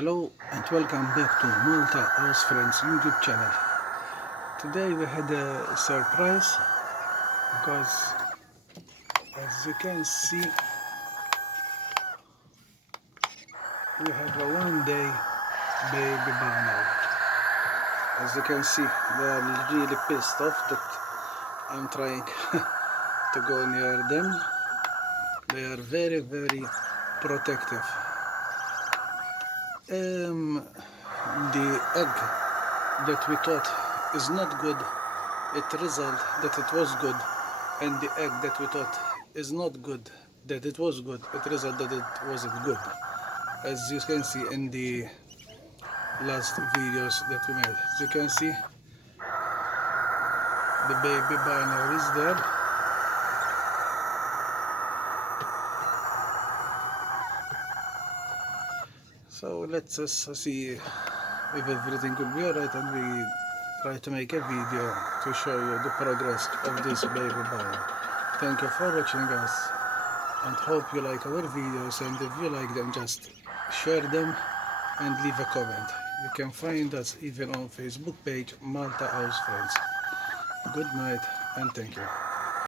Hello and welcome back to Malta House Friends YouTube channel. Today we had a surprise because as you can see we have a 1-day baby banner. As you can see they are really pissed off that I'm trying to go near them. They are very protective. The egg that we thought is not good, it result that it was good, and the egg that we thought is not good, that it was good, it result that it wasn't good. As you can see in the last videos that we made, as you can see the baby binary is there. So let's just see if everything will be alright, and we try to make a video to show you the progress of this baby bio. Thank you for watching us and hope you like our videos, and if you like them just share them and leave a comment. You can find us even on Facebook page Malta House Friends. Good night and thank you.